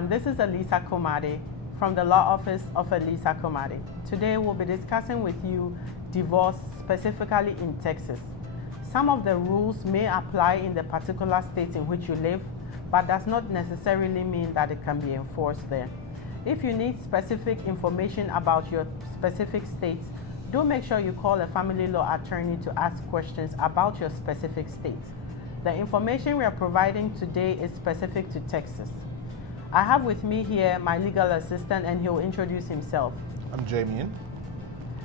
everyone. This is Elisa Komade from the Law Office of Elisa Komade. Today we'll be discussing with you divorce, specifically in Texas. Some of the rules may apply in the particular state in which you live, but does not necessarily mean that it can be enforced there. If you need specific information about your specific state, do make sure you call a family law attorney to ask questions about your specific state. The information we are providing today is specific to Texas. I have with me here my legal assistant, and he'll introduce himself. I'm Jamian.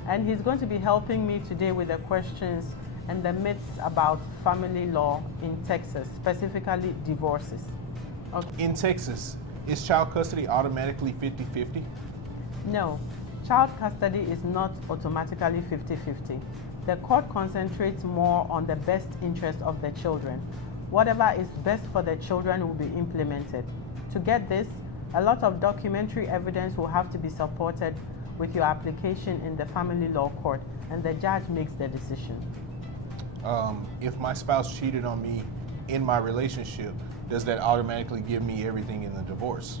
And he's going to be helping me today with the questions and the myths about family law in Texas, specifically divorces. Okay. In Texas, is child custody automatically 50-50? No, child custody is not automatically 50-50. The court concentrates more on the best interest of the children. Whatever is best for the children will be implemented. To get this, a lot of documentary evidence will have to be supported with your application in the family law court, and the judge makes the decision. If my spouse cheated on me in my relationship, does that automatically give me everything in the divorce?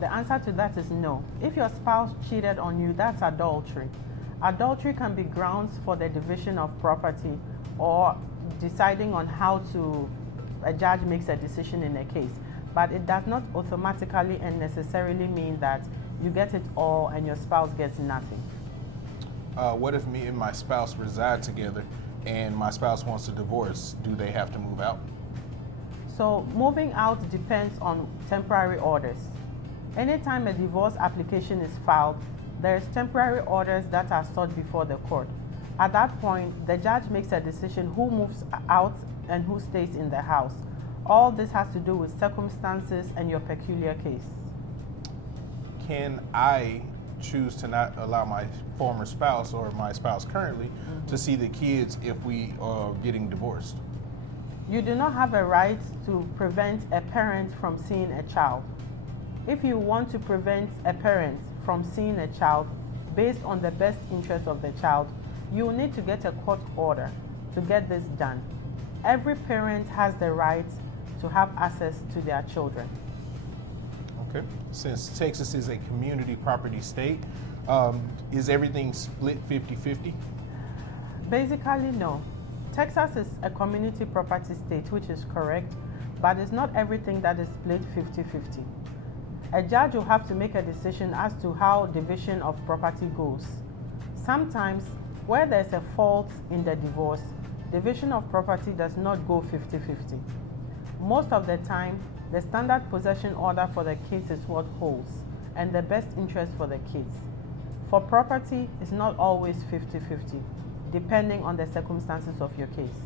The answer to that is no. If your spouse cheated on you, that's adultery. Adultery can be grounds for the division of property or deciding on how a judge makes a decision in a case. But it does not automatically and necessarily mean that you get it all and your spouse gets nothing. What if me and my spouse reside together and my spouse wants a divorce? Do they have to move out? So moving out depends on temporary orders. Anytime a divorce application is filed, there is temporary orders that are sought before the court. At that point, the judge makes a decision who moves out and who stays in the house. All this has to do with circumstances and your peculiar case. Can I choose to not allow my former spouse or my spouse currently to see the kids if we are getting divorced? You do not have a right to prevent a parent from seeing a child. If you want to prevent a parent from seeing a child based on the best interest of the child, you will need to get a court order to get this done. Every parent has the right to have access to their children. Okay. Since Texas is a community property state, is everything split 50-50? Basically, no. Texas is a community property state, which is correct, but it's not everything that is split 50-50. A judge will have to make a decision as to how division of property goes. Sometimes, where there's a fault in the divorce, division of property does not go 50-50. Most of the time, the standard possession order for the kids is what holds, and the best interest for the kids. For property, it's not always 50-50, depending on the circumstances of your case.